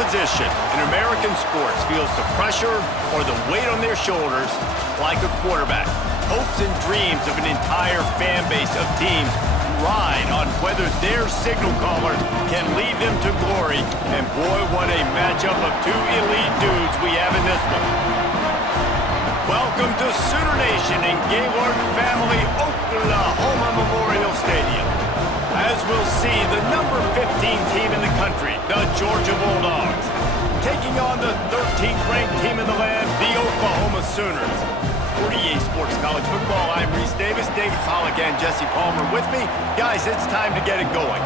position in American sports feels the pressure or the weight on their shoulders like a quarterback. Hopes and dreams of an entire fan base of teams ride on whether their signal caller can lead them to glory. And boy, what a matchup of two elite dudes we have in this one. Welcome to Sooner Nation in Gaylord Family Oklahoma Memorial Stadium. As we'll see, the number 15 team in the country, the Georgia Bulldogs, taking on the 13th ranked team in the land, the Oklahoma Sooners. 48 Sports College Football, I'm Reese Davis, David Pollack and Jesse Palmer with me. Guys, it's time to get it going.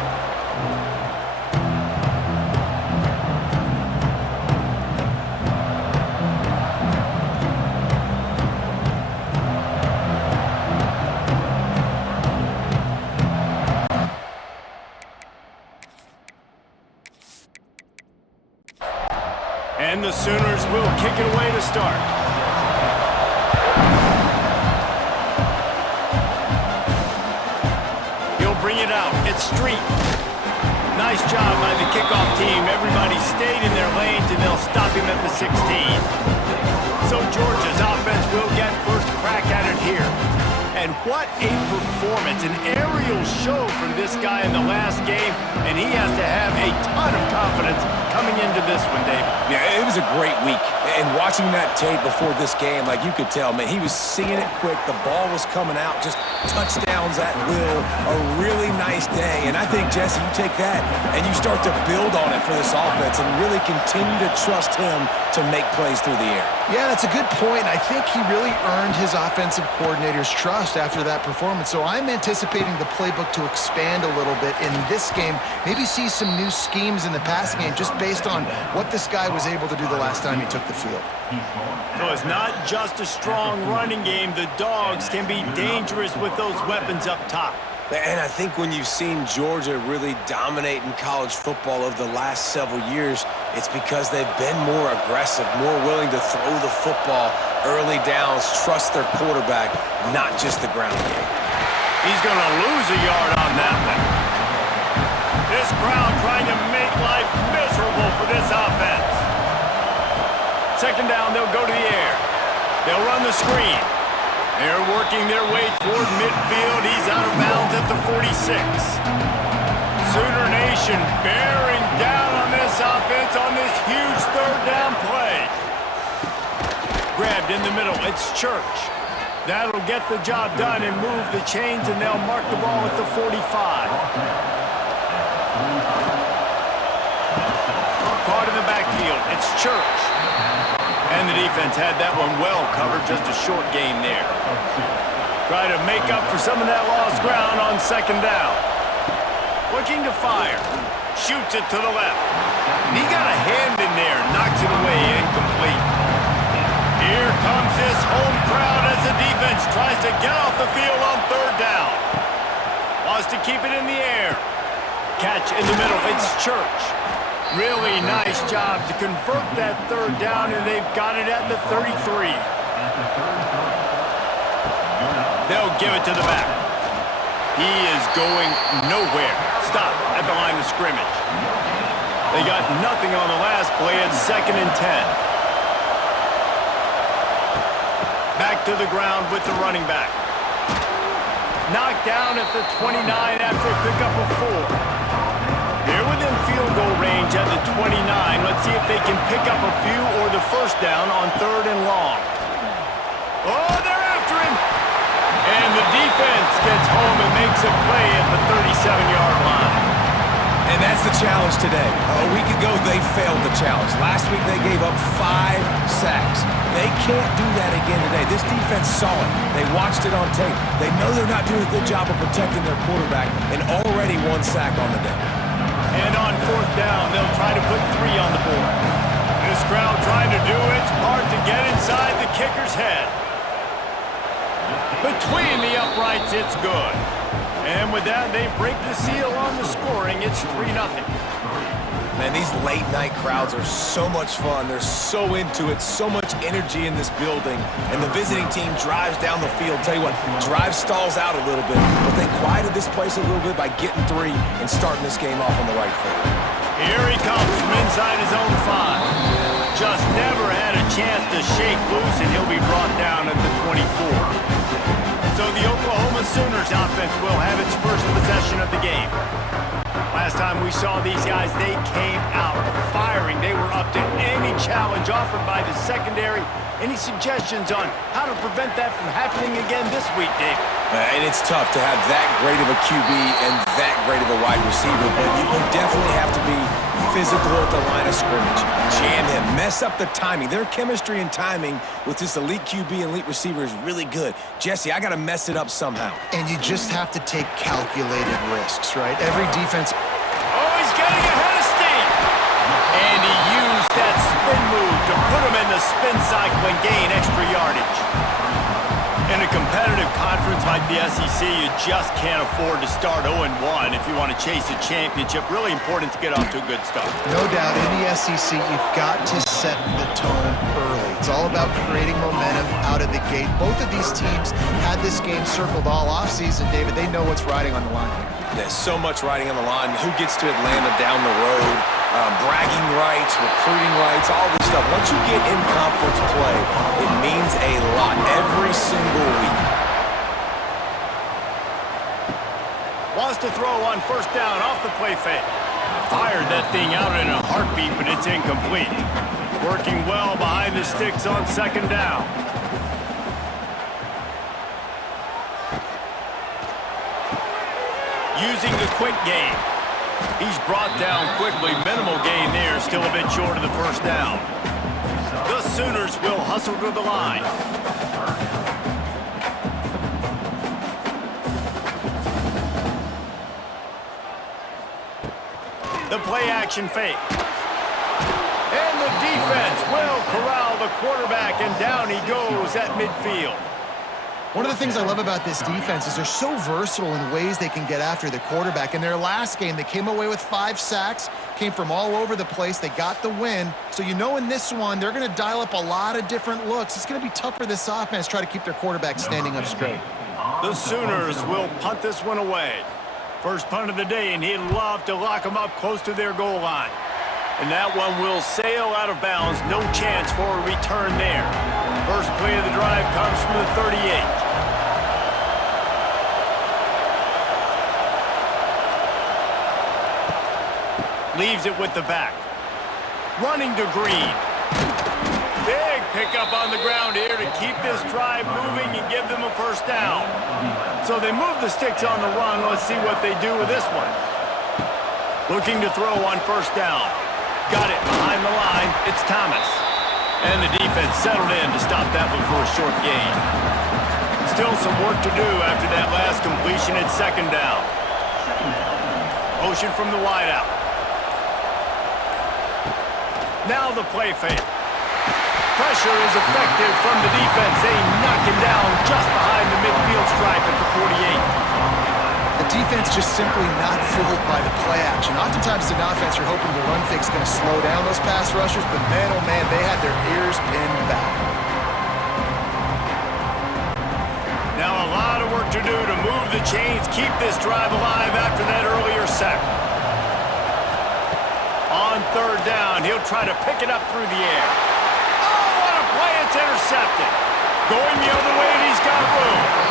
And the Sooners will kick it away to start. He'll bring it out. It's Street. Nice job by the kickoff team. Everybody stayed in their lanes, and they'll stop him at the 16. So Georgia's offense will get first crack at it here. And what a performance, an aerial show from this guy in the last game, and he has to have a ton of confidence coming into this one, David. Yeah, it was a great week. And watching that tape before this game, like you could tell, man, he was seeing it quick. The ball was coming out, just touchdowns at will. A really nice day. And I think, Jesse, you take that and you start to build on it for this offense and really continue to trust him to make plays through the air. Yeah, that's a good point. I think he really earned his offensive coordinator's trust after that performance. So I'm anticipating the playbook to expand a little bit in this game. Maybe see some new schemes in the passing game just based on what this guy was able to do the last time he took the field. So it's not just a strong running game. The Dogs can be dangerous with those weapons up top. And I think when you've seen Georgia really dominate in college football over the last several years, it's because they've been more aggressive, more willing to throw the football early downs, trust their quarterback, not just the ground game. He's going to lose a yard on that one. This crowd trying to make life miserable for this offense. Second down, they'll go to the air. They'll run the screen. They're working their way toward midfield. He's out of bounds at the 46. Sooner Nation bearing down on this offense on this huge third down play. Grabbed in the middle. It's Church. That'll get the job done and move the chains, and they'll mark the ball at the 45. Caught in the backfield. It's Church. And the defense had that one well covered. Just a short game there. Try to make up for some of that lost ground on second down. Looking to fire. Shoots it to the left. He got a hand in there. Knocks it away. Incomplete. Here comes this home crowd as the defense tries to get off the field on third down. Wants to keep it in the air. Catch in the middle. It's Church. Really nice job to convert that third down, and they've got it at the 33. They'll give it to the back. He is going nowhere. Stop at the line of scrimmage. They got nothing on the last play. It's 2nd and 10. Back to the ground with the running back. Knocked down at the 29 after a pickup of 4. They're within field goal range at the 29. Let's see if they can pick up a few or the first down on 3rd and long. Oh, they're after him! And the defense gets home and makes a play at the 37-yard line. And that's the challenge today. A week ago, they failed the challenge. Last week, they gave up 5 sacks. They can't do that again today. This defense saw it. They watched it on tape. They know they're not doing a good job of protecting their quarterback, and already 1 sack on the day. And on 4th down, they'll try to put 3 on the board. This crowd trying to do its part to get inside the kicker's head. Between the uprights, it's good. And with that, they break the seal on the scoring. It's 3-0. Man, these late-night crowds are so much fun. They're so into it, so much energy in this building. And the visiting team drives down the field. Tell you what, drive stalls out a little bit, but they quieted this place a little bit by getting 3 and starting this game off on the right foot. Here he comes from inside his own 5. Just never had a chance to shake loose, and he'll be brought down at the 24. So the Oklahoma Sooners offense will have its first possession of the game. Last time we saw these guys, they came out firing. They were up to any challenge offered by the secondary. Any suggestions on how to prevent that from happening again this week, Dave? And it's tough to have that great of a QB and that great of a wide receiver, but you definitely have to be physical at the line of scrimmage. Jam him, mess up the timing. Their chemistry and timing with this elite QB and elite receiver is really good. Jesse, I got to mess it up somehow. And you just have to take calculated risks, right? Every defense... Oh, he's getting ahead of steam. And he used that spin move to put him in the spin cycle and gain extra yardage. In a competitive conference like the SEC, you just can't afford to start 0-1 if you want to chase a championship. Really important to get off to a good start. No doubt, in the SEC, you've got to set the tone early. It's all about creating momentum out of the gate. Both of these teams had this game circled all offseason, David. They know what's riding on the line here. There's so much riding on the line. Who gets to Atlanta down the road? Bragging rights, recruiting rights, all this stuff. Once you get in conference play, it means a lot every single week. Wants to throw on first down off the play fake. Fired that thing out in a heartbeat, but it's incomplete. Working well behind the sticks on second down. Using the quick game. He's brought down quickly. Minimal gain there. Still a bit short of the first down. The Sooners will hustle to the line. The play action fake. And the defense will corral the quarterback, and down he goes at midfield. One of the things I love about this defense is they're so versatile in ways they can get after the quarterback. In their last game, they came away with 5 sacks, came from all over the place. They got the win. So you know in this one, they're going to dial up a lot of different looks. It's going to be tough for this offense to try to keep their quarterback standing up straight. The Sooners will punt this one away. First punt of the day, and he'd love to lock them up close to their goal line. And that one will sail out of bounds. No chance for a return there. First play of the drive comes from the 38. Leaves it with the back. Running to Green. Big pickup on the ground here to keep this drive moving and give them a first down. So they move the sticks on the run. Let's see what they do with this one. Looking to throw on first down. Got it behind the line. It's Thomas. And the defense settled in to stop that one for a short gain. Still some work to do after that last completion at second down. Motion from the wideout. Now the play fake. Pressure is effective from the defense. They knock him down just behind the midfield stripe at the 48. The defense just simply not fooled by the play action. Oftentimes in offense, you're hoping the run fake's going to slow down those pass rushers, but man, oh man, they had their ears pinned back. Now a lot of work to do to move the chains, keep this drive alive after that earlier sack. On third down, he'll try to pick it up through the air. Oh, what a play! It's intercepted. Going the other way, and he's got room.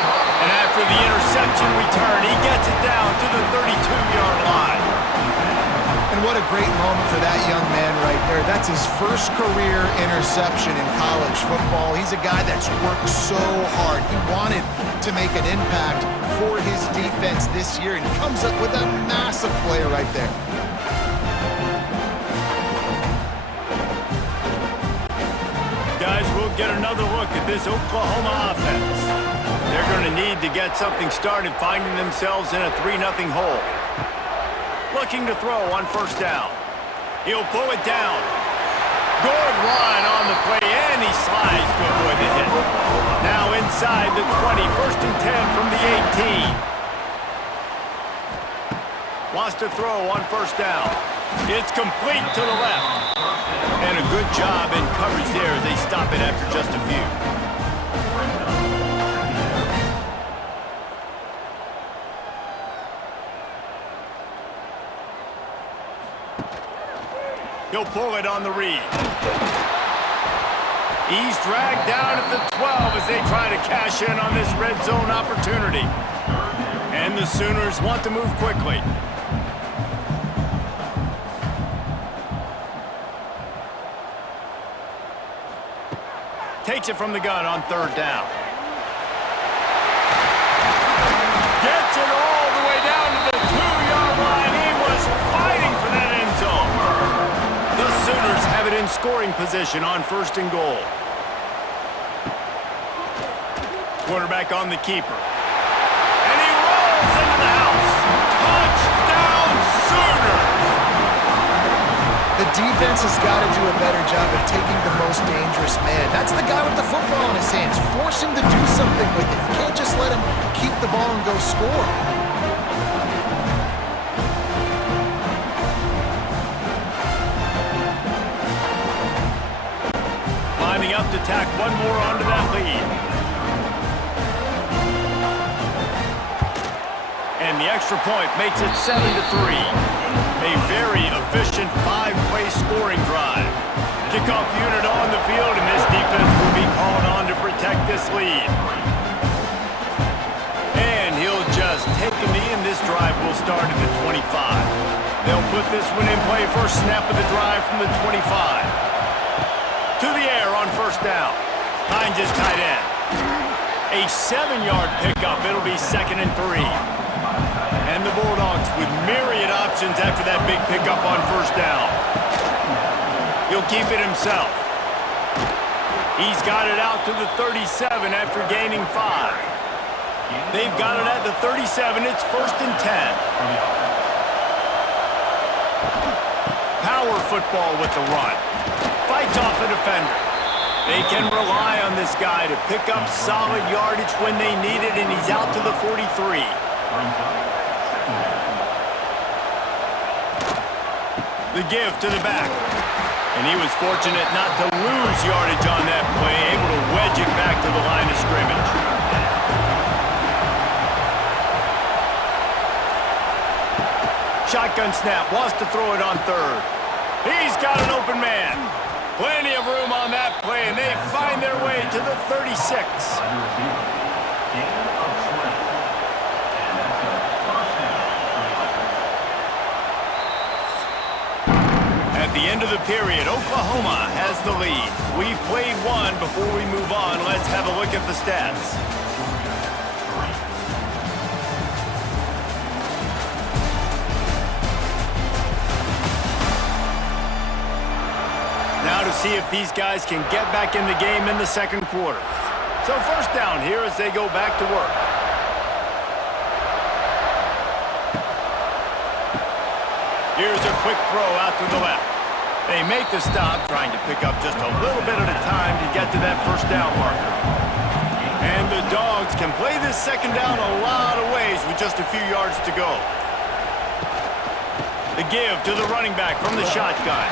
And after the interception return, he gets it down to the 32-yard line. And what a great moment for that young man right there. That's his first career interception in college football. He's a guy that's worked so hard. He wanted to make an impact for his defense this year, and comes up with a massive play right there. Guys, we'll get another look at this Oklahoma offense. They're going to need to get something started, finding themselves in a 3-0 hole. Looking to throw on first down. He'll pull it down. Good run on the play, and he slides to avoid the hit. Now inside the 20, first and 10 from the 18. Wants to throw on first down. It's complete to the left. And a good job in coverage there as they stop it after just a few. He'll pull it on the read. He's dragged down at the 12 as they try to cash in on this red zone opportunity. And the Sooners want to move quickly. Takes it from the gun on third down. Gets it all the way down to the 2-yard line. He was fighting for that end zone. The Sooners have it in scoring position on 1st and goal. Quarterback on the keeper. And he rolls into the house. Touchdown, Sooners! The defense has got to do a better job of taking the most dangerous man. That's the guy with the football in his hands. Force him to do something with it. You can't just let him keep the ball and go score. Lining up to tack one more onto that lead. And the extra point makes it 7-3. A very efficient 5-play scoring drive. Kickoff unit on the field, and this defense will be called on to protect this lead. And he'll just take a knee, and this drive will start at the 25. They'll put this one in play first snap of the drive from the 25. To the air on 1st down. Finds his tight end. A 7-yard pickup. It'll be 2nd and 3. And the Bulldogs with myriad options after that big pickup on 1st down. He'll keep it himself. He's got it out to the 37 after gaining 5. They've got it at the 37. It's 1st and 10. Power football with the run. Fights off a defender. They can rely on this guy to pick up solid yardage when they need it, and he's out to the 43. The give to the back. And he was fortunate not to lose yardage on that play, able to wedge it back to the line of scrimmage. Shotgun snap, wants to throw it on 3rd. He's got an open man. Plenty of room on that play, and they find their way to the 36. At the end of the period, Oklahoma has the lead. We've played one. Before we move on, let's have a look at the stats. Now to see if these guys can get back in the game in the 2nd quarter. So 1st down here as they go back to work. Here's a quick throw out to the left. They make the stop, trying to pick up just a little bit at a time to get to that 1st down marker. And the Dogs can play this 2nd down a lot of ways with just a few yards to go. The give to the running back from the shotgun.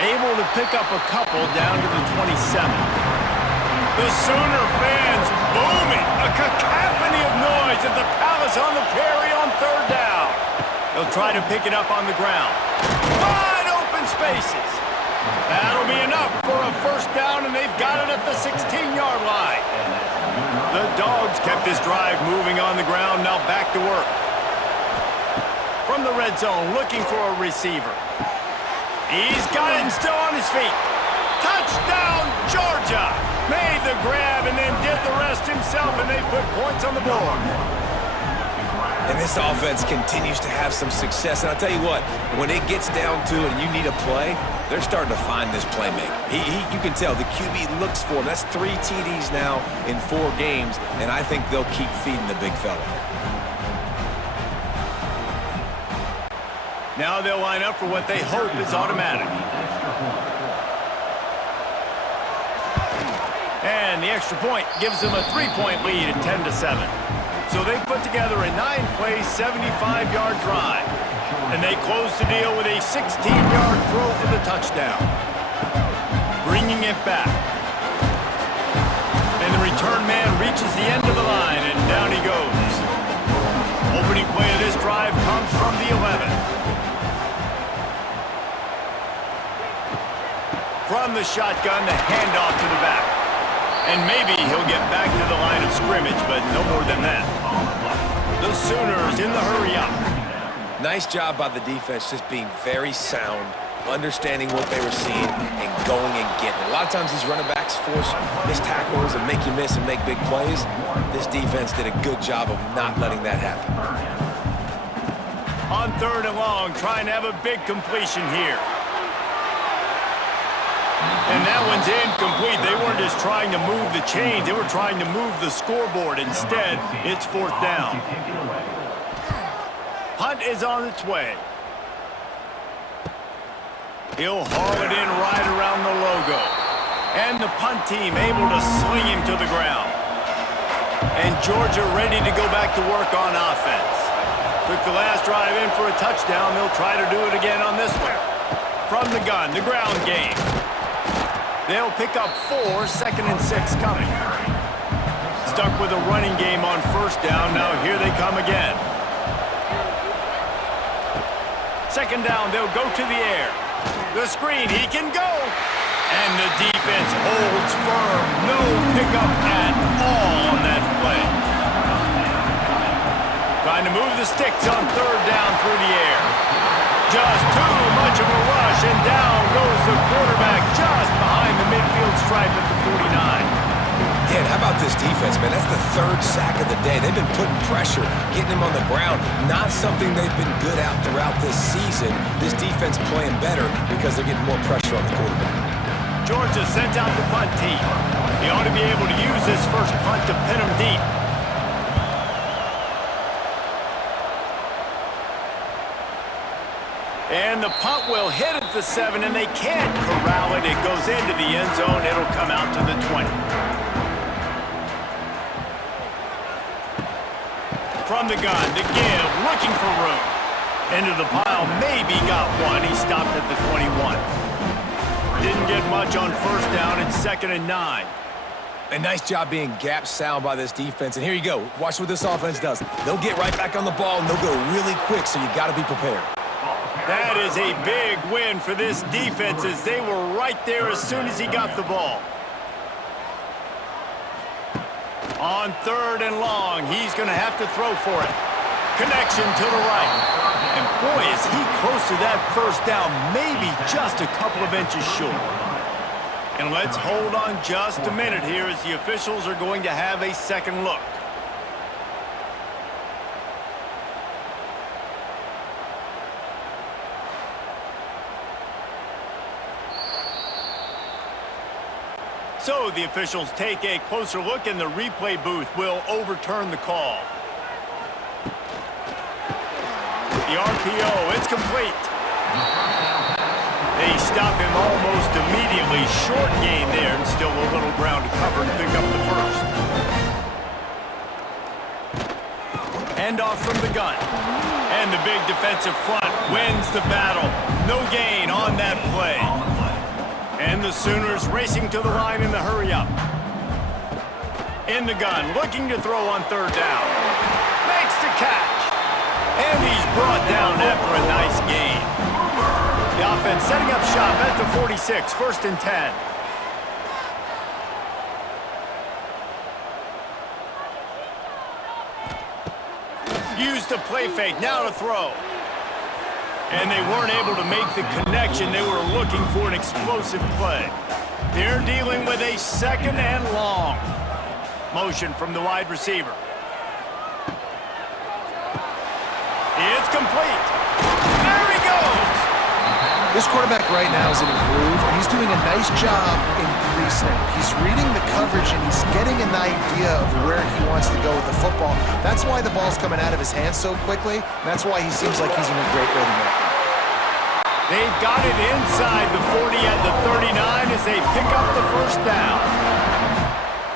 Able to pick up a couple down to the 27. The Sooner fans booming. A cacophony of noise at the Palace on the Prairie on 3rd down. They'll try to pick it up on the ground. Wide open spaces. That'll be enough for a 1st down, and they've got it at the 16-yard line. The Dogs kept this drive moving on the ground. Now back to work. From the red zone, looking for a receiver. He's got it and still on his feet. Touchdown, Georgia! Made the grab and then did the rest himself, and they put points on the board. And this offense continues to have some success. And I'll tell you what, when it gets down to it and you need a play, they're starting to find this playmaker. You can tell the QB looks for him. That's 3 TDs now in 4 games, and I think they'll keep feeding the big fella. Now they'll line up for what they hope is automatic. And the extra point gives them a 3-point lead at 10-7. So they put together a 9-play, 75-yard drive. And they close the deal with a 16-yard throw for the touchdown. Bringing it back. And the return man reaches the end of the line, and down he goes. Opening play of this drive comes from the 11. from the shotgun, the handoff to the back. And maybe he'll get back to the line of scrimmage, but no more than that. The Sooners in the hurry-up. Nice job by the defense just being very sound, understanding what they were seeing, and going and getting it. A lot of times these running backs force missed tackles and make you miss and make big plays. This defense did a good job of not letting that happen. On 3rd and long, trying to have a big completion here. And that one's incomplete. They weren't just trying to move the chains. They were trying to move the scoreboard. Instead, it's 4th down. Punt is on its way. He'll haul it in right around the logo. And the punt team able to sling him to the ground. And Georgia ready to go back to work on offense. Took the last drive in for a touchdown. They'll try to do it again on this one. From the gun, the ground game. They'll pick up 4, 2nd and 6 coming. Stuck with a running game on 1st down. Now here they come again. 2nd down, they'll go to the air. The screen, he can go. And the defense holds firm. No pickup at all on that play. Trying to move the sticks on 3rd down through the air. Just too much of a rush, and down goes the quarterback just behind the midfield stripe at the 49. Yeah, and how about this defense, man? That's the 3rd sack of the day. They've been putting pressure, getting him on the ground. Not something they've been good at throughout this season. This defense playing better because they're getting more pressure on the quarterback. Georgia sent out the punt team. He ought to be able to use this first punt to pin him deep. And the punt will hit at the 7, and they can't corral it. It goes into the end zone. It'll come out to the 20. From the gun, to give, looking for room. Into the pile, maybe got one. He stopped at the 21. Didn't get much on 1st down. It's 2nd and 9. A nice job being gap sound by this defense. And here you go. Watch what this offense does. They'll get right back on the ball, and they'll go really quick, so you got to be prepared. That is a big win for this defense as they were right there as soon as he got the ball. On 3rd and long, he's going to have to throw for it. Connection to the right. And boy, is he close to that 1st down, maybe just a couple of inches short. And let's hold on just a minute here as the officials are going to have a 2nd look. So the officials take a closer look, and the replay booth will overturn the call. The RPO, it's complete. They stop him almost immediately. Short gain there, and still a little ground to cover to pick up the 1st. Hand off from the gun. And the big defensive front wins the battle. No gain on that play. And the Sooners racing to the line in the hurry-up. In the gun, looking to throw on 3rd down. Makes the catch. And he's brought down after a nice gain. The offense setting up shop at the 46, 1st and 10. Use the play fake, now to throw. And they weren't able to make the connection. They were looking for an explosive play. They're dealing with a 2nd and long. Motion from the wide receiver. It's complete. There he goes. This quarterback right now is in a groove, and he's doing a nice job in pre-snap. He's reading the coverage, and he's getting an idea of where he wants to go with the football. That's why the ball's coming out of his hands so quickly. And that's why he seems like he's in a great rhythm right now. They've got it inside the 40 at the 39 as they pick up the 1st down.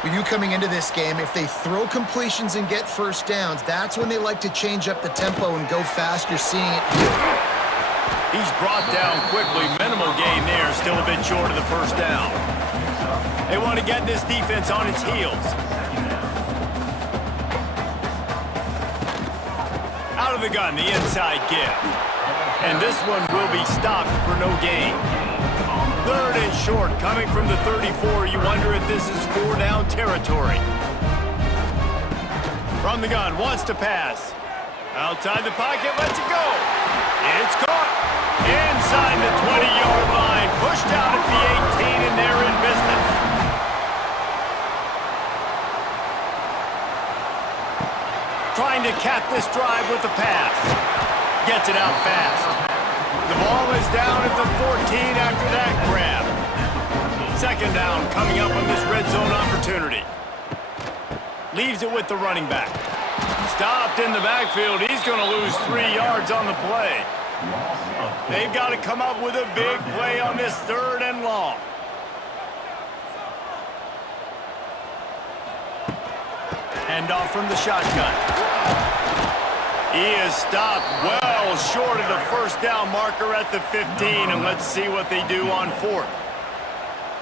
With you coming into this game, if they throw completions and get 1st downs, that's when they like to change up the tempo and go fast. You're seeing it here. He's brought down quickly. Minimal gain there, still a bit short of the 1st down. They want to get this defense on its heels. Out of the gun, the inside give. And this one will be stopped for no gain. 3rd and short, coming from the 34. You wonder if this is 4-down territory. From the gun, wants to pass. Outside the pocket, lets it go. It's caught. Inside the 20-yard line. Pushed out at the 18, and they're in business. Trying to cap this drive with the pass. Gets it out fast. The ball is down at the 14 after that grab. 2nd down coming up on this red zone opportunity. Leaves it with the running back. Stopped in the backfield. He's going to lose 3 yards on the play. They've got to come up with a big play on this 3rd and long. Hand off from the shotgun. He is stopped well short of the 1st down marker at the 15, and let's see what they do on 4th.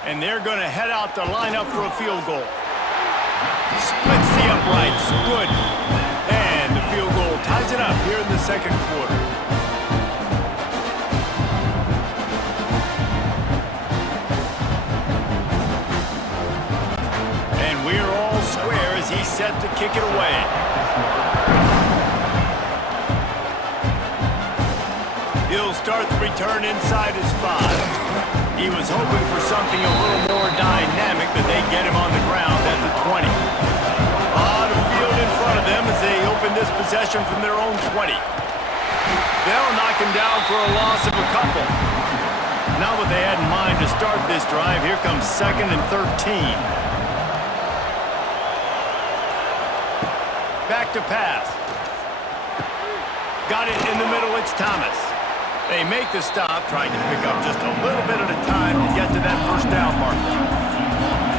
And they're going to head out to line up for a field goal. Splits the uprights. Good. And the field goal ties it up here in the 2nd quarter. And we're all square as he's set to kick it away. He'll start the return inside his 5. He was hoping for something a little more dynamic, but they get him on the ground at the 20. A lot of field in front of them as they open this possession from their own 20. They'll knock him down for a loss of a couple. Not what they had in mind to start this drive. Here comes 2nd and 13. Back to pass. Got it in the middle. It's Thomas. They make the stop, trying to pick up just a little bit at a time to get to that 1st down marker.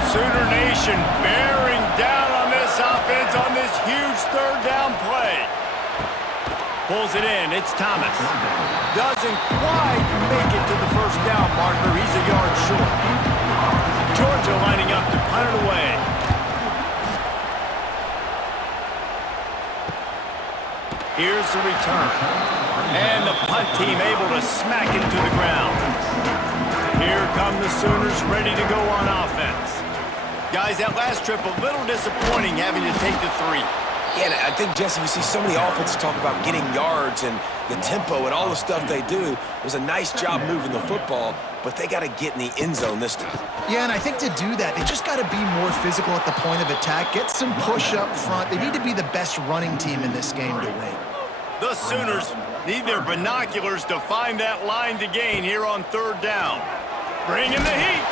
Sooner Nation bearing down on this offense on this huge 3rd down play. Pulls it in. It's Thomas. Doesn't quite make it to the 1st down marker. He's a yard short. Georgia lining up to punt it away. Here's the return. And the punt team able to smack it to the ground. Here come the Sooners ready to go on offense. Guys, that last trip a little disappointing having to take the 3. Yeah, and I think, Jesse, you see so many offenses talk about getting yards and the tempo and all the stuff they do. It was a nice job moving the football, but they got to get in the end zone this time. Yeah, and I think to do that, they just got to be more physical at the point of attack, get some push up front. They need to be the best running team in this game to win. The Sooners need their binoculars to find that line to gain here on 3rd down. Bringing the heat.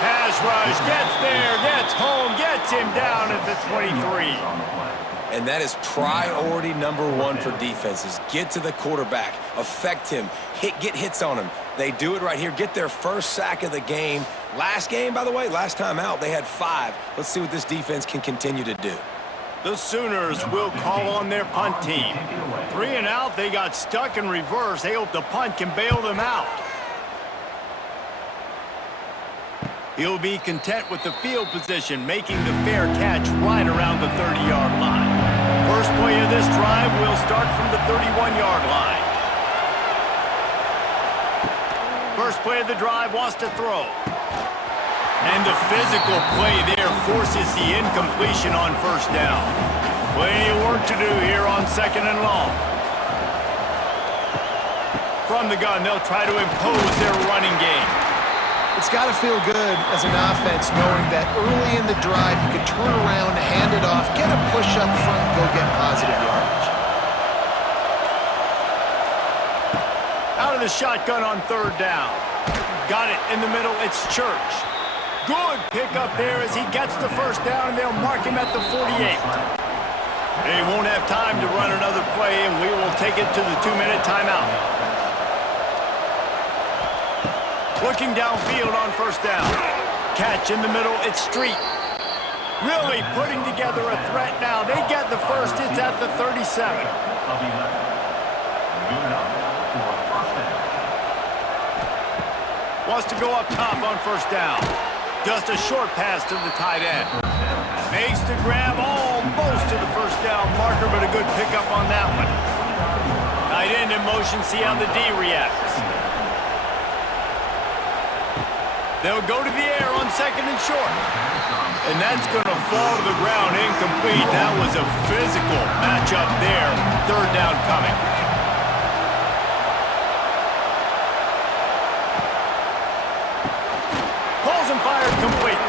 Pass rush, gets there, gets home, gets him down at the 23. And that is priority number 1 for defenses. Get to the quarterback, affect him, get hits on him. They do it right here, get their 1st sack of the game. Last game, by the way, last time out, they had 5. Let's see what this defense can continue to do. The Sooners will call on their punt team. 3 and out, they got stuck in reverse. They hope the punt can bail them out. He'll be content with the field position, making the fair catch right around the 30-yard line. First play of this drive will start from the 31-yard line. First play of the drive wants to throw. And the physical play there forces the incompletion on 1st down. Plenty of work to do here on 2nd and long. From the gun, they'll try to impose their running game. It's got to feel good as an offense knowing that early in the drive you can turn around, hand it off, get a push up front, and go get positive yardage. Out of the shotgun on 3rd down. Got it in the middle. It's Church. Good pickup there as he gets the 1st down, and they'll mark him at the 48. They won't have time to run another play, and we will take it to the 2-minute timeout. Looking downfield on 1st down. Catch in the middle. It's Street. Really putting together a threat now. They get the 1st. It's at the 37. Wants to go up top on 1st down. Just a short pass to the tight end. Makes the grab almost to the 1st down marker, but a good pickup on that one. Tight end in motion, see how the D reacts. They'll go to the air on 2nd and short. And that's going to fall to the ground incomplete. That was a physical matchup there. 3rd down coming. Pulls and fired complete.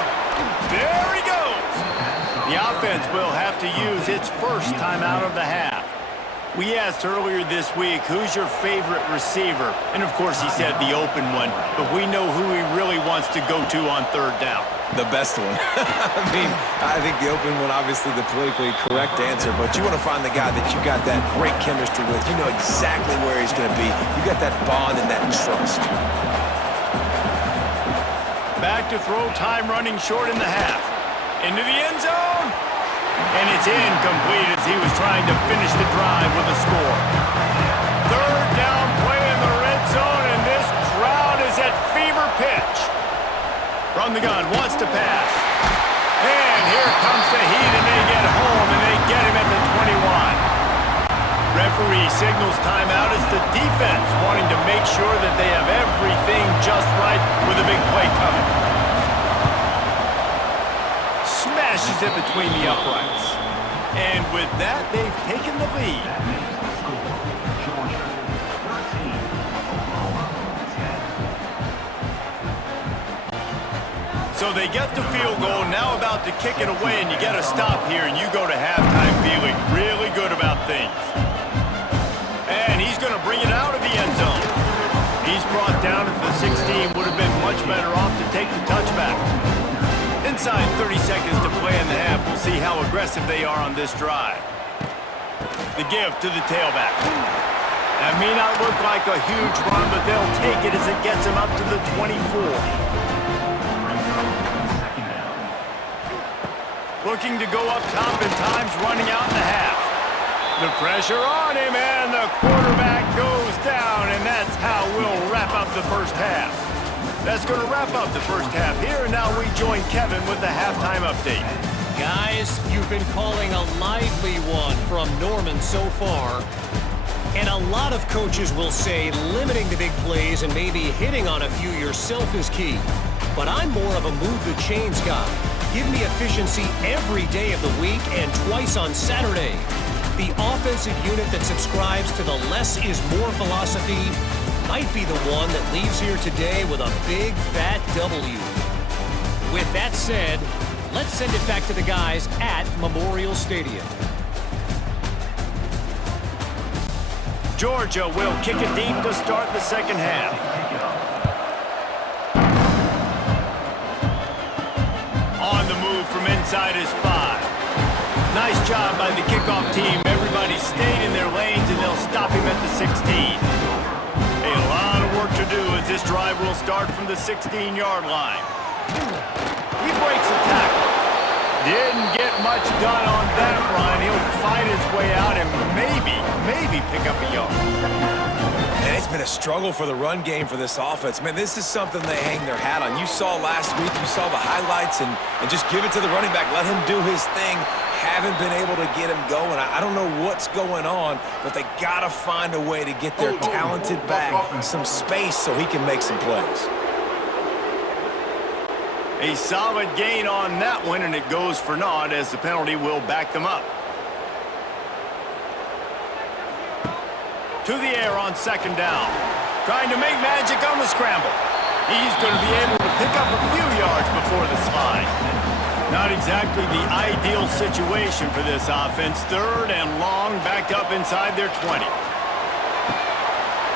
There he goes. The offense will have to use its first timeout of the half. We asked earlier this week, who's your favorite receiver? And, of course, he said the open one. But we know who he really wants to go to on 3rd down. The best one. I think the open one, obviously the politically correct answer, but you want to find the guy that you got that great chemistry with. You know exactly where he's going to be. You got that bond and that trust. Back to throw, time running short in the half. Into the end zone. And it's incomplete as he was trying to finish the drive with a score. 3rd down play in the red zone, and this crowd is at fever pitch. From the gun, wants to pass. And here comes the heat, and they get home, and they get him at the 21. Referee signals timeout as the defense wanting to make sure that they have everything just right with a big play coming. Smashes it between the uprights. And with that, they've taken the lead. So they get the field goal, now about to kick it away, and you get a stop here, and you go to halftime feeling really good about things. And he's going to bring it out of the end zone. He's brought down at the 16, would have been much better off to take the touchback. Inside 30 seconds to play in the half. We'll see how aggressive they are on this drive. The give to the tailback. That may not look like a huge run, but they'll take it as it gets them up to the 24. Looking to go up top, and time's running out in the half. The pressure on him, and the quarterback goes down, and that's how we'll wrap up the first half. That's going to wrap up the first half here, and now we join Kevin with the halftime update. Guys, you've been calling a lively one from Norman so far. And a lot of coaches will say limiting the big plays and maybe hitting on a few yourself is key. But I'm more of a move the chains guy. Give me efficiency every day of the week and twice on Saturday. The offensive unit that subscribes to the less is more philosophy might be the one that leaves here today with a big fat W. With that said, let's send it back to the guys at Memorial Stadium. Georgia will kick it deep to start the second half. On the move from inside is 5. Nice job by the kickoff team. Everybody stayed in their lanes, and they'll stop him at the 16. A lot of work to do as this drive will start from the 16-yard line. He breaks a tackle. Didn't get much done on that run. He'll fight his way out and maybe pick up a yard. And it's been a struggle for the run game for this offense. Man, this is something they hang their hat on. You saw last week, you saw the highlights, and just give it to the running back. Let him do his thing. Haven't been able to get him going. I don't know what's going on, but they got to find a way to get their talented back some space so he can make some plays. A solid gain on that one, and it goes for naught as the penalty will back them up. To the air on second down. Trying to make magic on the scramble. He's going to be able to pick up a few yards before the slide. Not exactly the ideal situation for this offense. 3rd and long, backed up inside their 20.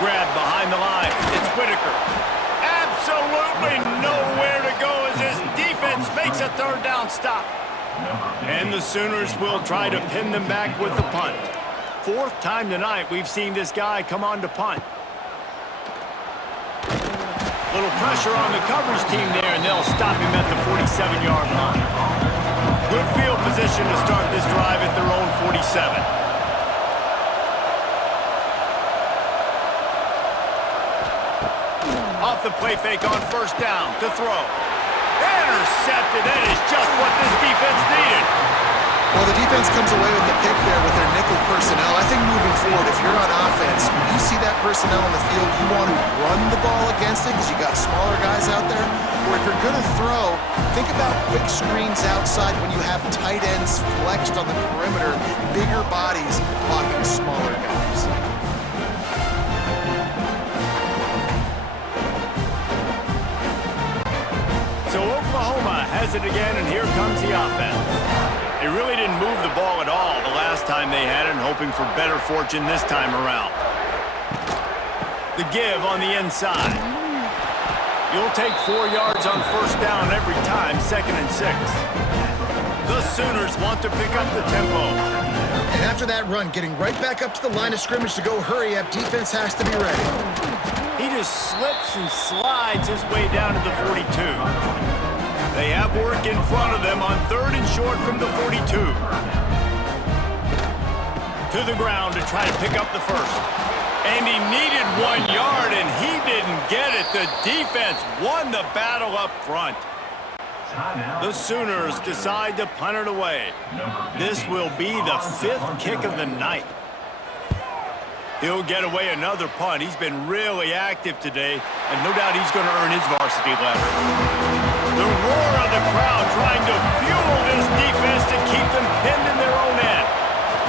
Grabbed behind the line. It's Whitaker. Absolutely nowhere to go as his defense makes a 3rd down stop. And the Sooners will try to pin them back with the punt. 4th time tonight we've seen this guy come on to punt. Little pressure on the coverage team there, and they'll stop him at the 47-yard line. Good field position to start this drive at their own 47. Off the play fake on 1st down to throw. Intercepted. That is just what this defense needed. Well, the defense comes away with the pick there with their nickel personnel. I think moving forward, if you're on offense, you see that personnel on the field, you want to run the ball against it because you got smaller guys out there. Or if you're going to throw, think about quick screens outside when you have tight ends flexed on the perimeter, bigger bodies blocking smaller guys. So Oklahoma has it again, and here comes the offense. They really didn't move the ball at all the last time they had it, and hoping for better fortune this time around. The give on the inside. You'll take 4 yards on first down every time, 2nd and 6. The Sooners want to pick up the tempo. And after that run, getting right back up to the line of scrimmage to go hurry up, defense has to be ready. He just slips and slides his way down to the 42. They have work in front of them on 3rd and short from the 42. To the ground to try to pick up the first. And he needed 1 yard, and he didn't get it. The defense won the battle up front. The Sooners decide to punt it away. This will be the 5th kick of the night. He'll get away another punt. He's been really active today, and no doubt he's going to earn his varsity letter. The roar of the crowd trying to fuel this defense to keep them pinned in their own end.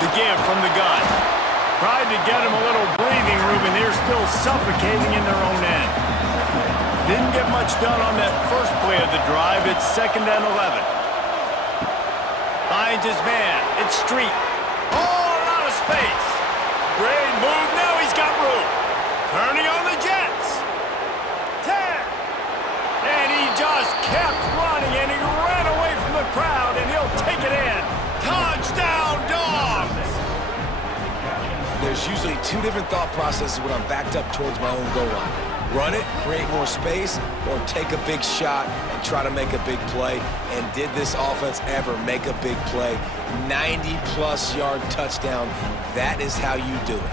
The give from the gun. Tried to get them a little breathing room, and they're still suffocating in their own end. Didn't get much done on that first play of the drive. It's 2nd and 11. Finds his man. It's Street. Oh, a lot of space. Great move. Now he's got room. Turning on the Jets. 10. And he just kept running, and he ran away from the crowd, and he'll take it in. Touchdown, Dogs! There's usually 2 different thought processes when I'm backed up towards my own goal line. Run it, create more space, or take a big shot and try to make a big play. And did this offense ever make a big play? 90-plus yard touchdown. That is how you do it.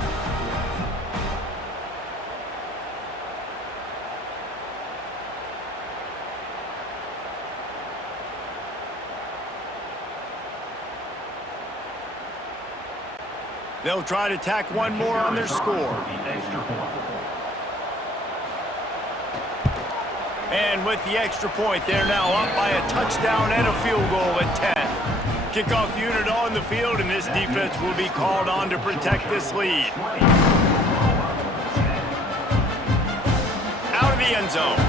They'll try to tack one more on their score. And with the extra point, they're now up by a touchdown and a field goal at 10. Kickoff unit on the field, and this defense will be called on to protect this lead. Out of the end zone.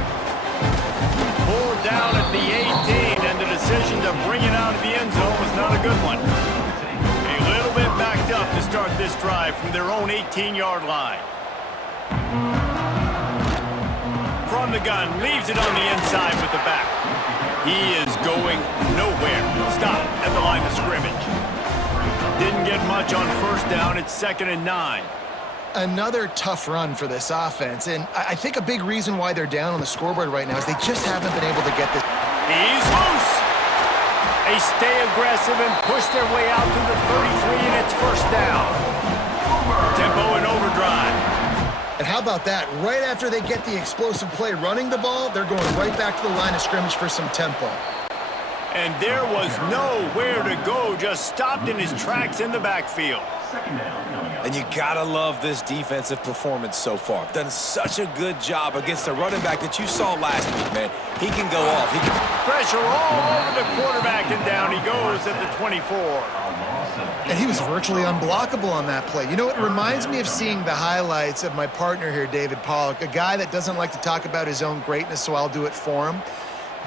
Pulled down at the 18, and the decision to bring it out of the end zone was not a good one. A little bit backed up to start this drive from their own 18-yard line. From the gun, leaves it on the inside with the back. He is going nowhere. Stop at the line of scrimmage. Didn't get much on first down. It's 2nd and 9. Another tough run for this offense, and I think a big reason why they're down on the scoreboard right now is they just haven't been able to get this. He's loose. They stay aggressive and push their way out to the 33, and it's first down. Tempo and overdrive. And how about that? Right after they get the explosive play running the ball, they're going right back to the line of scrimmage for some tempo. And there was nowhere to go, just stopped in his tracks in the backfield. And you gotta love this defensive performance so far. Done such a good job against the running back that you saw last week, man. He can go off. He can... Pressure all over the quarterback, and down he goes at the 24. And he was virtually unblockable on that play. You know, it reminds me of seeing the highlights of my partner here, David Pollock, a guy that doesn't like to talk about his own greatness, so I'll do it for him.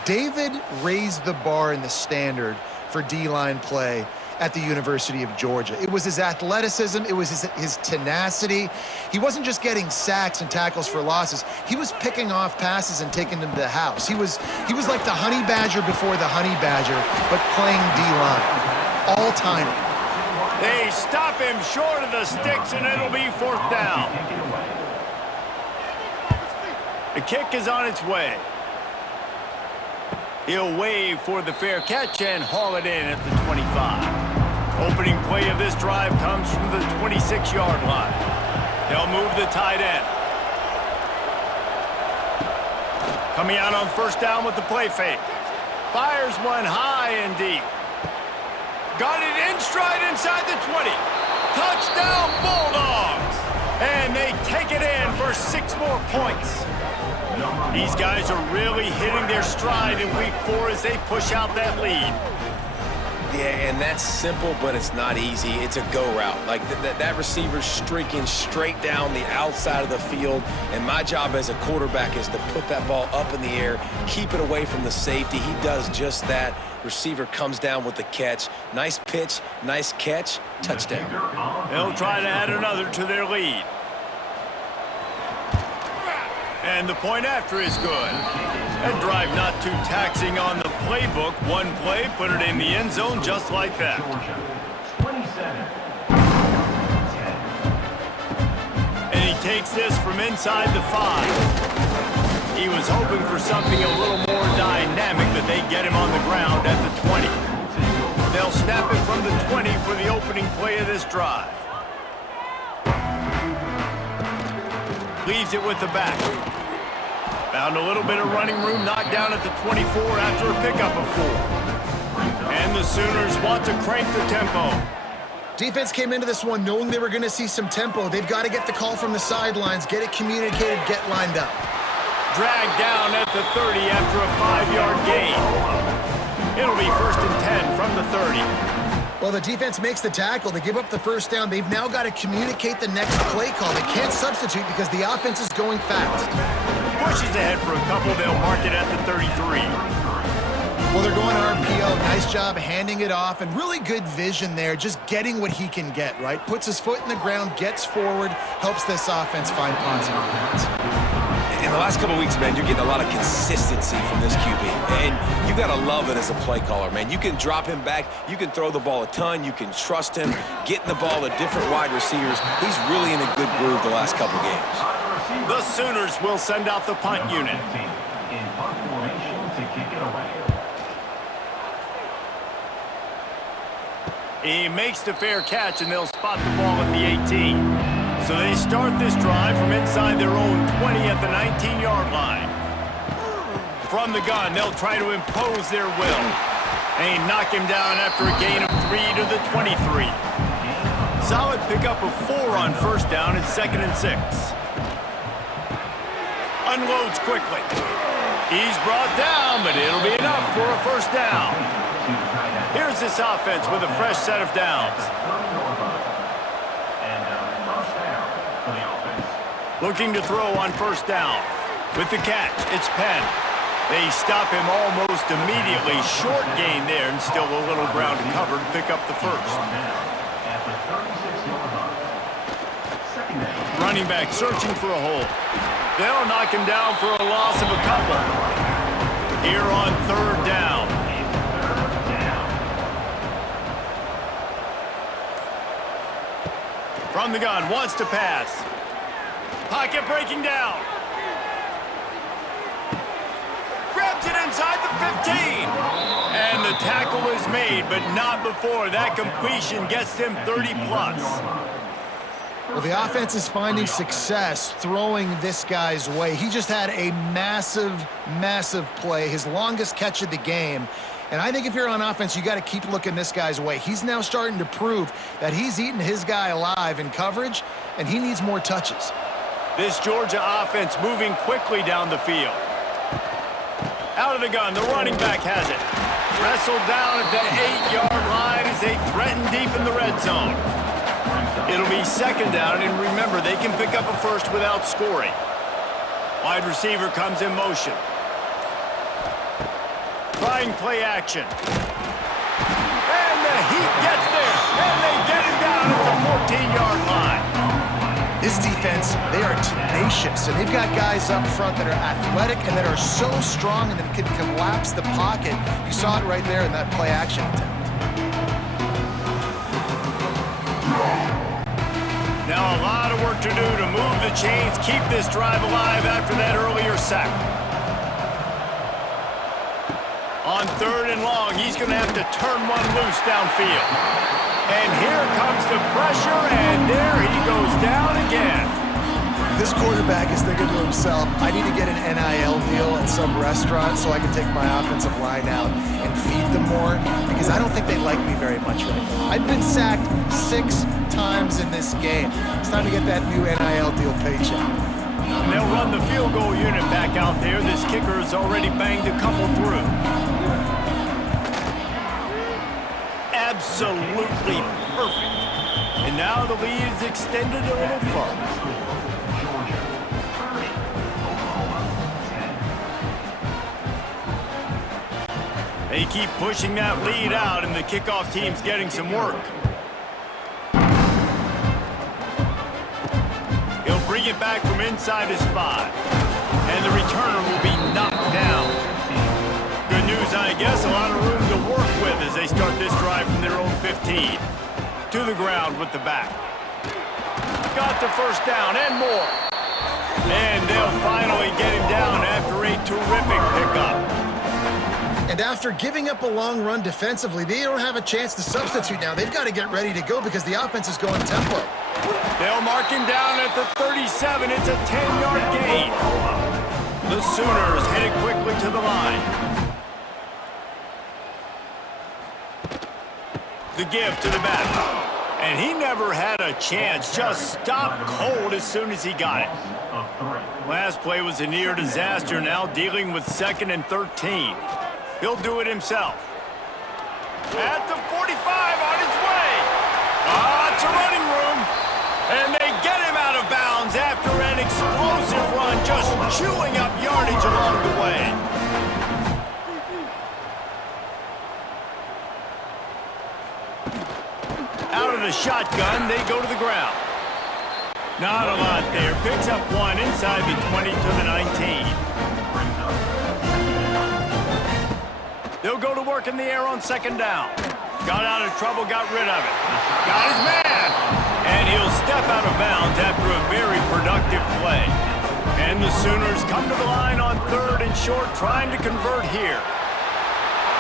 David raised the bar in the standard for D-line play at the University of Georgia. It was his athleticism, it was his tenacity. He wasn't just getting sacks and tackles for losses. He was picking off passes and taking them to the house. He was like the honey badger before the honey badger, but playing D-line. All-timer. They stop him short of the sticks, and it'll be 4th down. The kick is on its way. He'll wave for the fair catch and haul it in at the 25. Opening play of this drive comes from the 26-yard line. They'll move the tight end. Coming out on first down with the play fake. Fires one high and deep. Got it in stride inside the 20. Touchdown, Bulldogs! And they take it in for 6 more points. These guys are really hitting their stride in week 4 as they push out that lead. Yeah, and that's simple, but it's not easy. It's a go route. Like that receiver's streaking straight down the outside of the field, and my job as a quarterback is to put that ball up in the air, keep it away from the safety. He does just that. Receiver comes down with the catch. Nice pitch, nice catch, touchdown. They'll try to add another to their lead. And the point after is good. That drive not too taxing on the playbook. One play, put it in the end zone just like that. And he takes this from inside the 5. He was hoping for something a little more dynamic, but they get him on the ground at the 20. They'll snap it from the 20 for the opening play of this drive. Leaves it with the back. Found a little bit of running room, knocked down at the 24 after a pickup of 4. And the Sooners want to crank the tempo. Defense came into this one knowing they were going to see some tempo. They've got to get the call from the sidelines, get it communicated, get lined up. Dragged down at the 30 after a 5-yard gain. It'll be 1st and 10 from the 30. Well, the defense makes the tackle. They give up the first down. They've now got to communicate the next play call. They can't substitute because the offense is going fast. Pushes ahead for a couple. They'll mark it at the 33. Well, they're going RPO. Nice job handing it off, and really good vision there, just getting what he can get, right? Puts his foot in the ground, gets forward, helps this offense find positive points. In the last couple of weeks, man, you're getting a lot of consistency from this QB. And you got to love it as a play caller, man. You can drop him back. You can throw the ball a ton. You can trust him, getting the ball to different wide receivers. He's really in a good groove the last couple games. The Sooners will send out the punt unit. He makes the fair catch, and they'll spot the ball at the 18. So they start this drive from inside their own 20 at the 19-yard line. From the gun, they'll try to impose their will. They knock him down after a gain of 3 to the 23. Solid pickup of 4 on first down and 2nd and 6. Unloads quickly. He's brought down, but it'll be enough for a first down. Here's this offense with a fresh set of downs. Looking to throw on first down. With the catch, it's Penn. They stop him almost immediately. Short gain there, and still a little ground to cover to pick up the first. Running back searching for a hole. They'll knock him down for a loss of a couple. Here on 3rd down. From the gun, wants to pass. Pocket breaking down. Grabs it inside the 15. And the tackle is made, but not before that completion gets them 30+. Well, the offense is finding success throwing this guy's way. He just had a massive, massive play, his longest catch of the game. And I think if you're on offense, you got to keep looking this guy's way. He's now starting to prove that he's eating his guy alive in coverage, and he needs more touches. This Georgia offense moving quickly down the field. Out of the gun, the running back has it. Wrestled down at the 8-yard line as they threaten deep in the red zone. It'll be 2nd down, and remember, they can pick up a first without scoring. Wide receiver comes in motion. Trying play action. And the heat gets there, and they get him down at the 14-yard line. This defense, they are tenacious, and they've got guys up front that are athletic and that are so strong and that can collapse the pocket. You saw it right there in that play action attempt. Now a lot of work to do to move the chains, keep this drive alive after that earlier sack. On 3rd and long, he's going to have to turn one loose downfield. And here comes the pressure, and there he goes down again. This quarterback is thinking to himself, I need to get an NIL deal at some restaurant so I can take my offensive line out and feed them more, because I don't think they like me very much right now. I've been sacked 6 times in this game. It's time to get that new NIL deal paycheck. And they'll run the field goal unit back out there. This kicker has already banged a couple through. Absolutely perfect. And now the lead is extended a little further. They keep pushing that lead out, and the kickoff team's getting some work. He'll bring it back from inside his 5. And the returner will be knocked down. Good news, I guess, a lot of room to work with as they start this drive from their own 15. To the ground with the back. Got the first down and more. And they'll finally get him down after a terrific pickup. And after giving up a long run defensively, they don't have a chance to substitute now. They've got to get ready to go because the offense is going tempo. They'll mark him down at the 37. It's a 10-yard gain. The Sooners headed quickly to the line. The give to the back. And he never had a chance. Just stopped cold as soon as he got it. Last play was a near disaster. Now dealing with 2nd and 13. He'll do it himself. At the 45 on his way. Lots of running room. And they get him out of bounds after an explosive run, just chewing up yardage along the way. Out of the shotgun, they go to the ground. Not a lot there. Picks up 1 inside the 20 to the 19. They'll go to work in the air on 2nd down. Got out of trouble, got rid of it. Got his man! And he'll step out of bounds after a very productive play. And the Sooners come to the line on 3rd and short, trying to convert here.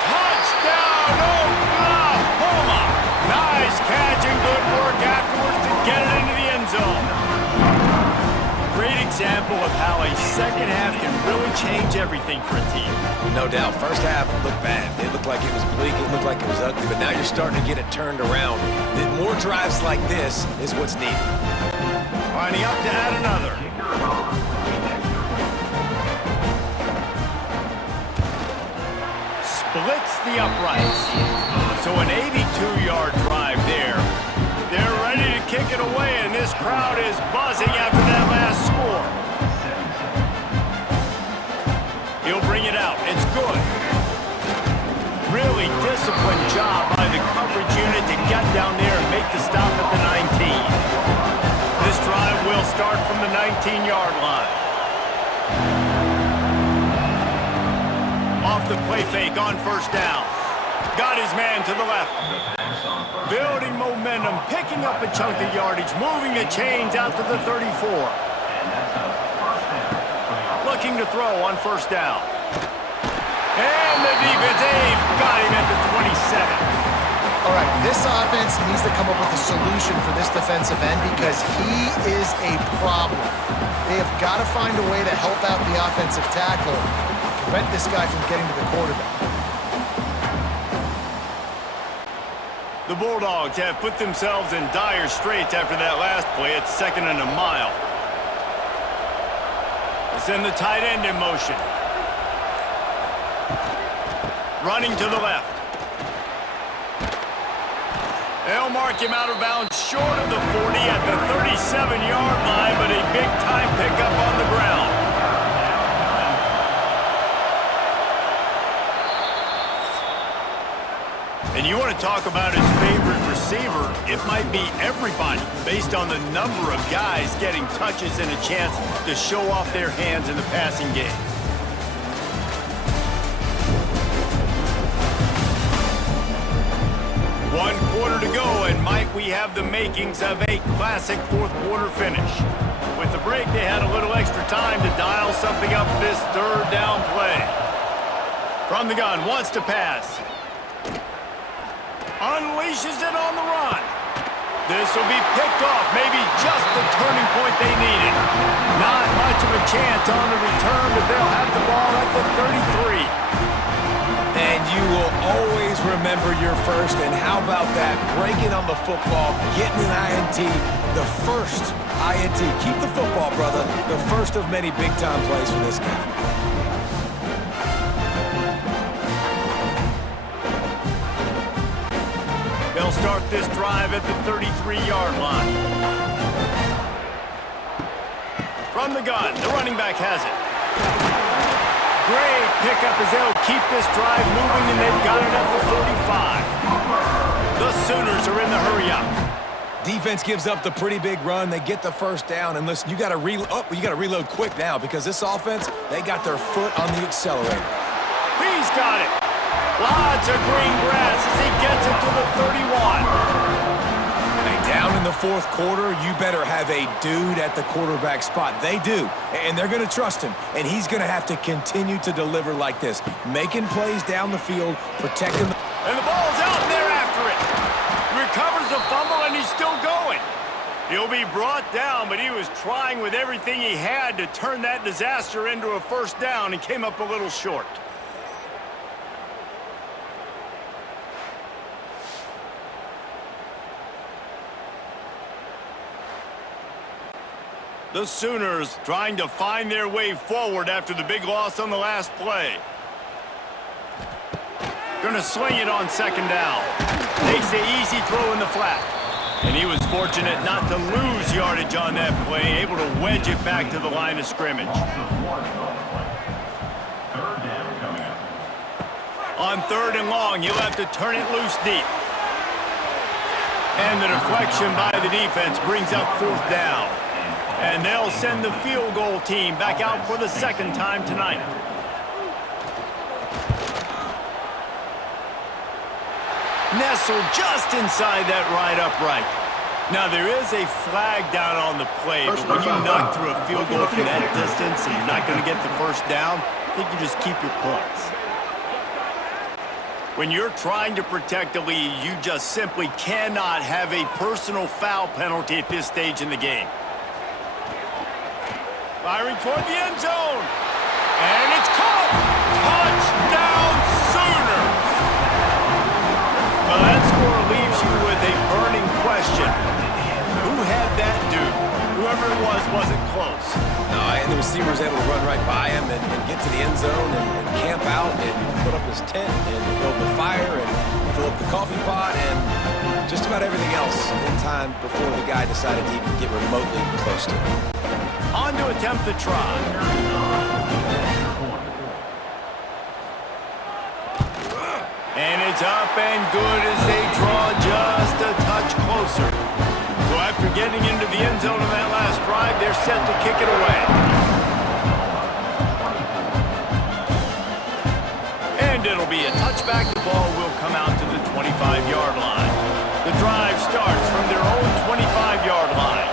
Touchdown, Oklahoma! Nice catch and good work afterwards to get it into the end zone. Great example of how a second half can really change everything for a team. No doubt. First half looked bad. It looked like it was bleak. It looked like it was ugly. But now you're starting to get it turned around. More drives like this is what's needed. Lining up to add another. Splits the uprights. So an 82-yard drive there. They're ready to kick it away, and this crowd is buzzing after that last score. He'll bring it out. It's good. Really disciplined job by the coverage unit to get down there and make the stop at the 19. This drive will start from the 19-yard line. Off the play fake on 1st down. Got his man to the left. Building momentum, picking up a chunk of yardage, moving the chains out to the 34. Looking to throw on 1st down. And the defense, they've got him at the 27. All right, this offense needs to come up with a solution for this defensive end because he is a problem. They have got to find a way to help out the offensive tackle, prevent this guy from getting to the quarterback. The Bulldogs have put themselves in dire straits after that last play at 2nd and a mile. They send the tight end in motion. Running to the left. They'll mark him out of bounds short of the 40 at the 37-yard line, but a big-time pickup on the ground. And you want to talk about his favorite receiver, it might be everybody based on the number of guys getting touches and a chance to show off their hands in the passing game. One quarter to go, and might we have the makings of a classic 4th quarter finish. With the break, they had a little extra time to dial something up for this 3rd down play. From the gun, wants to pass. Unleashes it on the run. This will be picked off, maybe just the turning point they needed. Not much of a chance on the return, but they'll have the ball at the 33. And you will always remember your first. And how about that? Breaking on the football, getting an INT, the first INT. Keep the football, brother. The first of many big-time plays for this guy. They'll start this drive at the 33-yard line. From the gun, the running back has it. Great pickup as they'll keep this drive moving, and they've got it at the 45. The Sooners are in the hurry-up. Defense gives up the pretty big run. They get the first down, and listen, you got to reload quick now because this offense, they got their foot on the accelerator. He's got it. Lots of green grass as he gets it to the 31. Hey, down in the fourth quarter, you better have a dude at the quarterback spot. They do, and they're going to trust him, and he's going to have to continue to deliver like this, making plays down the field, protecting the... And the ball's out, and they're after it. Recovers the fumble, and he's still going. He'll be brought down, but he was trying with everything he had to turn that disaster into a first down and came up a little short. The Sooners trying to find their way forward after the big loss on the last play. Gonna swing it on second down. Takes the easy throw in the flat. And he was fortunate not to lose yardage on that play, able to wedge it back to the line of scrimmage. On third and long, he'll have to turn it loose deep. And the deflection by the defense brings up fourth down. And they'll send the field goal team back out for the second time tonight. Nestled just inside that right upright. Now, there is a flag down on the play, but when you knock through a field goal from that distance and you're not going to get the first down, I think you just keep your points. When you're trying to protect a lead, you just simply cannot have a personal foul penalty at this stage in the game. Firing toward the end zone. And it's caught. Touchdown Sooners. Well, that score leaves you with a burning question. Who had that dude? Whoever it was wasn't close. No, and the receiver was able to run right by him and get to the end zone and camp out and put up his tent and build the fire and fill up the coffee pot and just about everything else in time before the guy decided to even get remotely close to him. On to attempt the try. And it's up and good as they draw just a touch closer. So after getting into the end zone on that last drive, they're set to kick it away. And it'll be a touchback. The ball will come out to the 25-yard line. The drive starts from their own 25-yard line.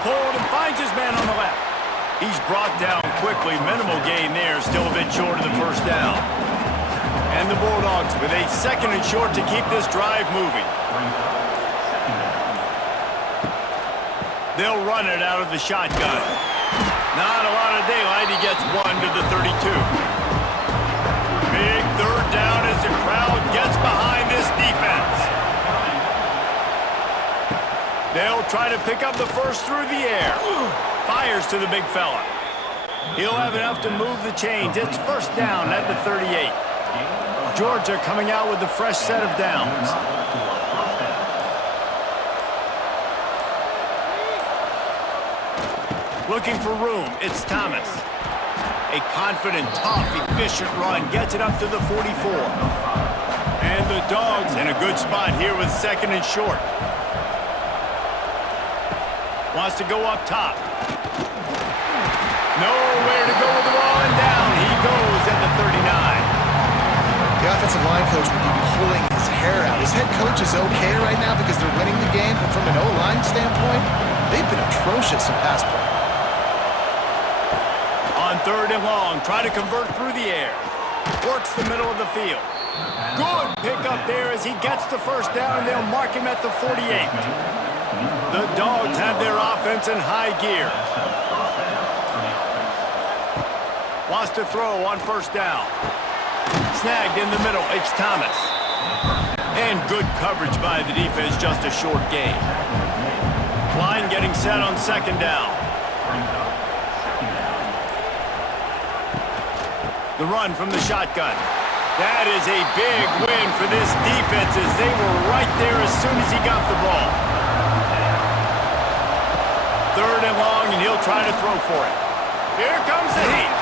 Pulled and finds his man on the left. He's brought down quickly. Minimal gain there, still a bit short of the first down. And the Bulldogs with a second and short to keep this drive moving. They'll run it out of the shotgun. Not a lot of daylight. He gets one to the 32. Big third down as the crowd gets behind this defense. They'll try to pick up the first through the air. Fires to the big fella. He'll have enough to move the chains. It's first down at the 38. Georgia coming out with a fresh set of downs. Looking for room, it's Thomas. A confident, tough, efficient run gets it up to the 44. And the Dogs in a good spot here with second and short. Wants to go up top. Nowhere to go with the ball, and down he goes at the 39. The offensive line coach would be pulling his hair out. His head coach is okay right now because they're winning the game, but from an O-line standpoint, they've been atrocious in pass play. On third and long, try to convert through the air. Works the middle of the field. Good pickup there as he gets the first down, and they'll mark him at the 48. The Dogs have their offense in high gear. Wants to throw on first down. Snagged in the middle, it's Thomas. And good coverage by the defense, just a short gain. Line getting set on second down. The run from the shotgun. That is a big win for this defense as they were right there as soon as he got the ball. Third and long, and he'll try to throw for it. Here comes the heat.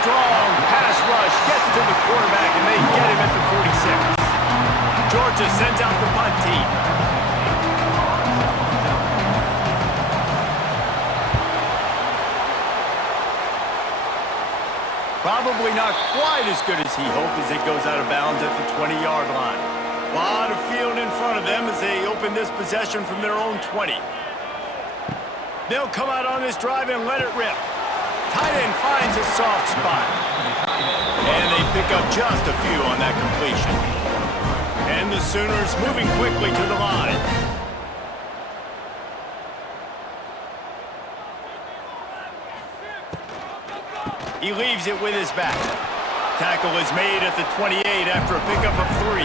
Strong pass rush gets to the quarterback, and they get him at the 46. Georgia sends out the punt team. Probably not quite as good as he hoped as it goes out of bounds at the 20-yard line. A lot of field in front of them as they open this possession from their own 20. They'll come out on this drive and let it rip. Tight end finds a soft spot. And they pick up just a few on that completion. And the Sooners moving quickly to the line. He leaves it with his back. Tackle is made at the 28 after a pickup of 3.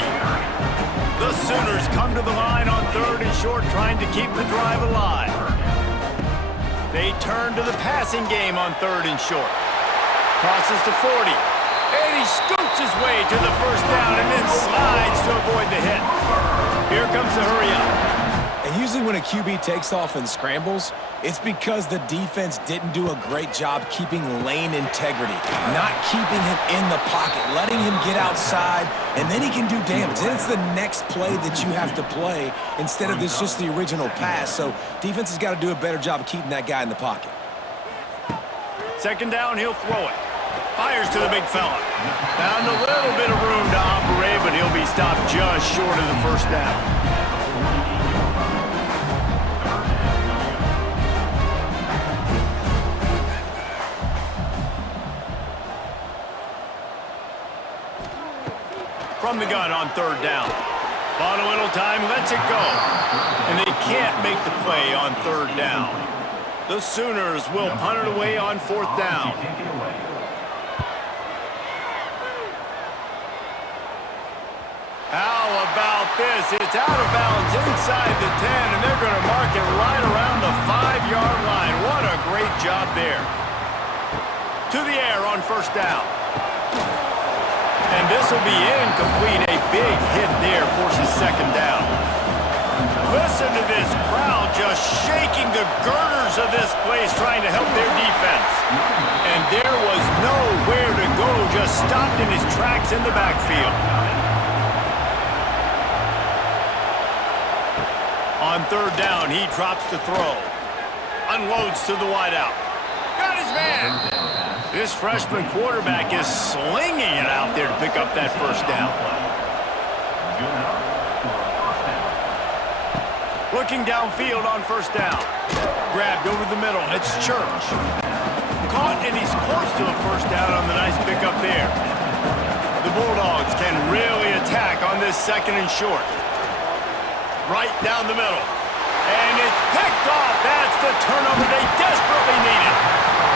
The Sooners come to the line on third and short, trying to keep the drive alive. They turn to the passing game on third and short. Crosses to 40. And he scoots his way to the first down and then slides to avoid the hit. Here comes the hurry up. And usually when a QB takes off and scrambles, it's because the defense didn't do a great job keeping lane integrity, not keeping him in the pocket, letting him get outside, and then he can do damage. Then it's the next play that you have to play instead of this just the original pass. So defense has got to do a better job of keeping that guy in the pocket. Second down, he'll throw it. Fires to the big fella. Found a little bit of room to operate, but he'll be stopped just short of the first down. From the gun on third down. Bought a little time, lets it go. And they can't make the play on third down. The Sooners will punt it away on fourth down. How about this? It's out of bounds inside the 10, and they're going to mark it right around the 5-yard line. What a great job there. To the air on first down. And this will be incomplete. A big hit there forces second down. Listen to this crowd just shaking the girders of this place trying to help their defense. And there was nowhere to go, just stopped in his tracks in the backfield. On third down, he drops to throw. Unloads to the wideout. Got his man. This freshman quarterback is slinging it out there to pick up that first down. Looking downfield on first down. Grabbed over the middle. It's Church. Caught, and he's close to a first down on the nice pickup there. The Bulldogs can really attack on this second and short. Right down the middle. And it's picked off. That's the turnover they desperately needed.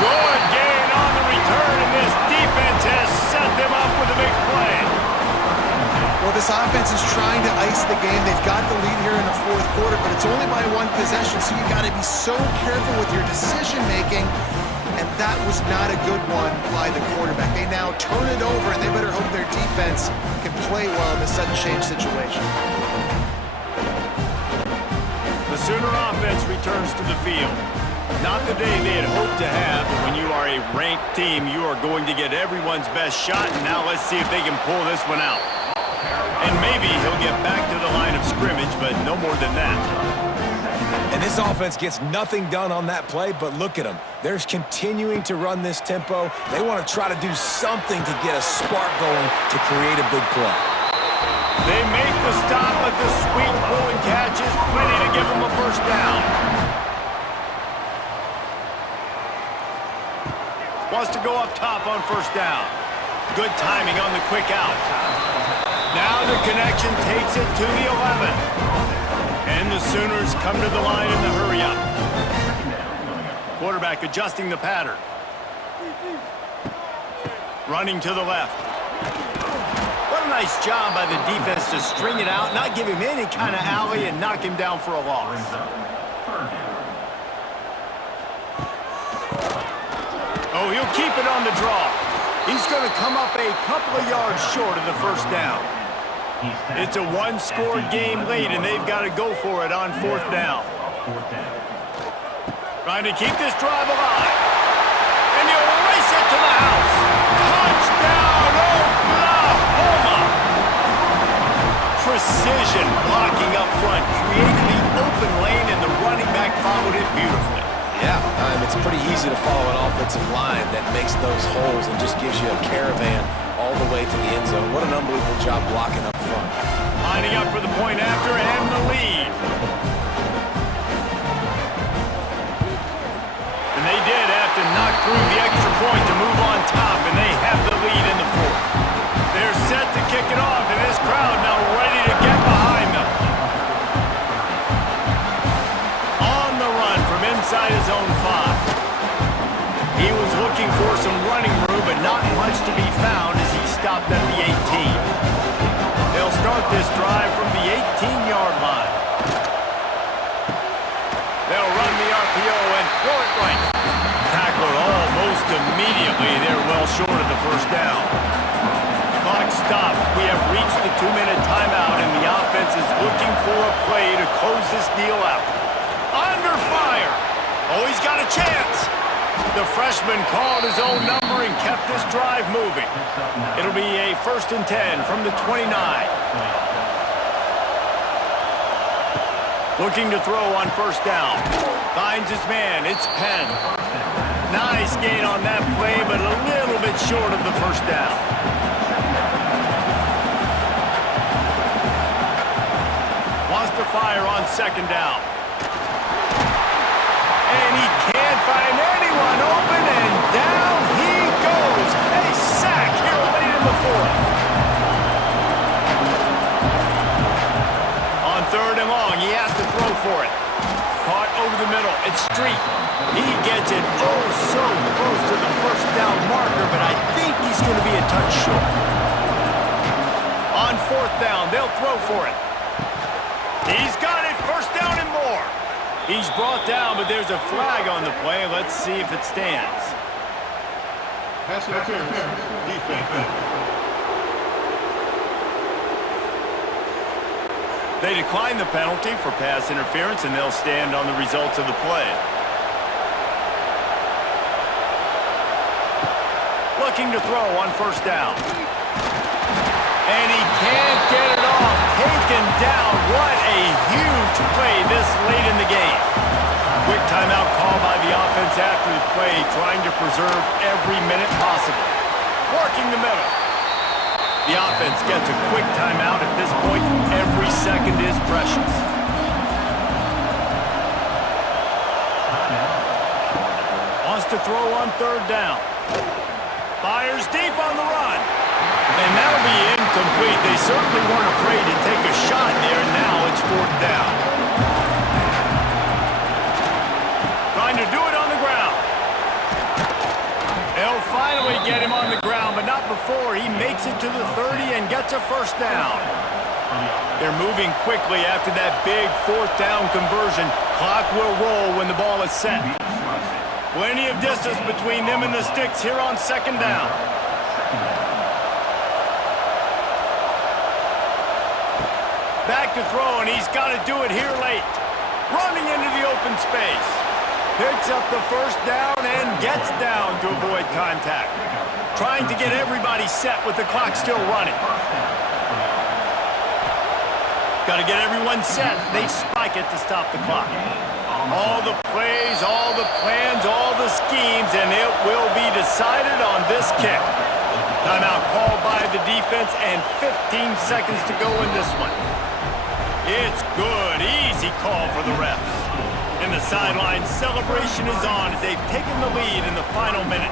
Good gain on the return, and this defense has set them up with a big play. Well, this offense is trying to ice the game. They've got the lead here in the fourth quarter, but it's only by one possession, so you got to be so careful with your decision-making, and that was not a good one by the quarterback. They now turn it over, and they better hope their defense can play well in this sudden change situation. The Sooner offense returns to the field. Not the day they had hoped to have, but when you are a ranked team, you are going to get everyone's best shot, and now let's see if they can pull this one out. And maybe he'll get back to the line of scrimmage, but no more than that. And this offense gets nothing done on that play, but look at them. They're continuing to run this tempo. They want to try to do something to get a spark going to create a big play. They make the stop, but the sweet rolling catch is plenty to give them a first down. Wants to go up top on first down. Good timing on the quick out. Now the connection takes it to the 11. And the Sooners come to the line in the hurry-up. Quarterback adjusting the pattern. Running to the left. What a nice job by the defense to string it out, not give him any kind of alley, and knock him down for a loss. Oh, he'll keep it on the draw. He's going to come up a couple of yards short of the first down. It's a one-score game late, and they've got to go for it on fourth down. Trying to keep this drive alive. And he'll race it to the house. Touchdown, Oklahoma! Precision blocking up front, creating the open lane, and the running back followed it beautifully. Yeah, it's pretty easy to follow an offensive line that makes those holes and just gives you a caravan all the way to the end zone. What an unbelievable job blocking up front. Lining up for the point after and the lead. And they did have to knock through the extra point to move on top, and they have the lead in the fourth. They're set to kick it off, and this crowd now ready to get behind them. On the run from inside his own 5. He was looking for some running room, but not much to be found as he stopped at the 18. They'll start this drive from the 18-yard line. They'll run the RPO and throw it right. Tackled almost immediately. They're well short of the first down. Clock stops. We have reached the 2-minute timeout, and the offense is looking for a play to close this deal out. Under fire. Oh, he's got a chance. The freshman called his own number and kept this drive moving. It'll be a 1st and 10 from the 29. Looking to throw on first down. Finds his man. It's Penn. Nice gain on that play, but a little bit short of the first down. Wants to fire on second down. And he can't find anyone open, and down he goes. A sack here late in the fourth. On 3rd and long, he has to throw for it. Caught over the middle. It's Street. He gets it oh so close to the first down marker, but I think he's going to be a touch short. On 4th down, they'll throw for it. He's got it. First down and more. He's brought down, but there's a flag on the play. Let's see if it stands. Pass interference. Defense. They decline the penalty for pass interference, and they'll stand on the results of the play. Looking to throw on first down. And he can't get it off. Taken down. What a huge play this late in the game. Quick timeout call by the offense after the play, trying to preserve every minute possible. Working the middle. The offense gets a quick timeout. At this point, every second is precious. Wants to throw on 3rd down. Fires deep on the run. And that'll be incomplete. They certainly weren't afraid to take a shot there. Now it's 4th down. Trying to do it on the ground. They'll finally get him on the ground, but not before he makes it to the 30 and gets a first down. They're moving quickly after that big 4th down conversion. Clock will roll when the ball is set. Plenty of distance between them and the sticks here on 2nd down. Back to throw, and he's got to do it here late. Running into the open space. Picks up the first down and gets down to avoid contact. Trying to get everybody set with the clock still running. Got to get everyone set. They spike it to stop the clock. All the plays, all the plans, all the schemes, and it will be decided on this kick. Timeout called by the defense and 15 seconds to go in this one. It's good. Easy call for the refs. And the sideline celebration is on as they've taken the lead in the final minute.